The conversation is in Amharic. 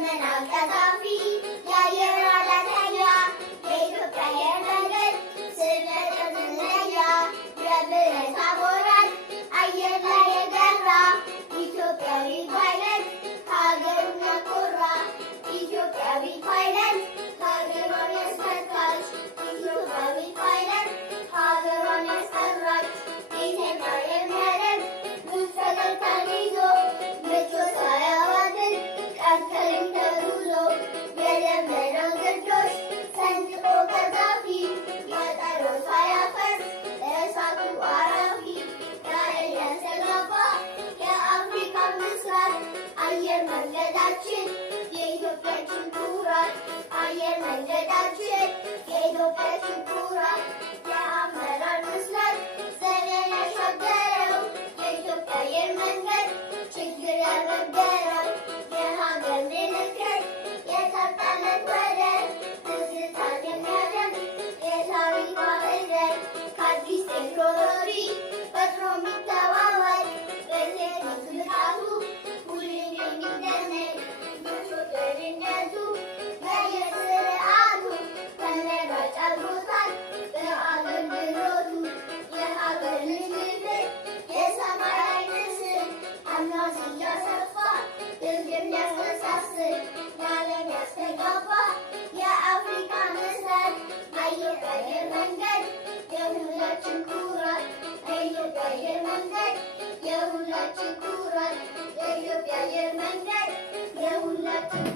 ዘመናዊ ቀዛፊ የአየር ማለተኛ የኢትዮጵያ አየር መንገድ ስደት ዝነኛ የብረት አሞራል አየር ላይ የገራ ኢትዮጵያዊ ፓይለት ሀገሩን ያኮራ ኢትዮጵያዊ ፓይለት ሀገሯን ያስመካች ኢትዮጵያዊ ፓይለት ሀገሯን ያስጠራች ኢትዮጵያ የሚያደርግ ብዙ ፈገግታን ይዞ ምቾት ሳያባትን ቀን ተጉዞ የደመናው ግርዶሽ ሰንጥቆ ቀዛፊ የጠረው ሳያፈርስ ለእሳቱ አራፊ ራዕይ ያስተጋባ የአፍሪካ ምስራት አየር መንገዳችን የኢትዮጵያችን ኩራት አየር መንገዳችን የኢትዮጵያችን ኩራት የአመራር ምስራት ዘመን ያሻገረው የኢትዮጵያ አየር መንገድ ችግር ያልበገረው የሀገር ምልክት የታጣለት ወደር ትዝታን የሚያደርግ የታሪክ ማህደር ከአዲስ ቴክኖሎጂ ፈጥሮ የሚተዋወቅ በቴክኒክ ብቃቱ ሁሌም የሚደነቅ በሾፌርነቱ በየስርዓቱ ተመራጭ አድርጎታል በአገልግሎቱ የሀገር ልጅነት የሰማይ ንስር አድማስ እያሰፋ ሕዝብ የሚያስተሳስር ለዓለም ያስተጋባ የአፍሪካ ምስራት የኢትዮጵያ አየር መንገድ የሁላችን ኩራት የኢትዮጵያ አየር መንገድ የሁላችን ኩራት የኢትዮጵያ አየር መንገድ የሁላችን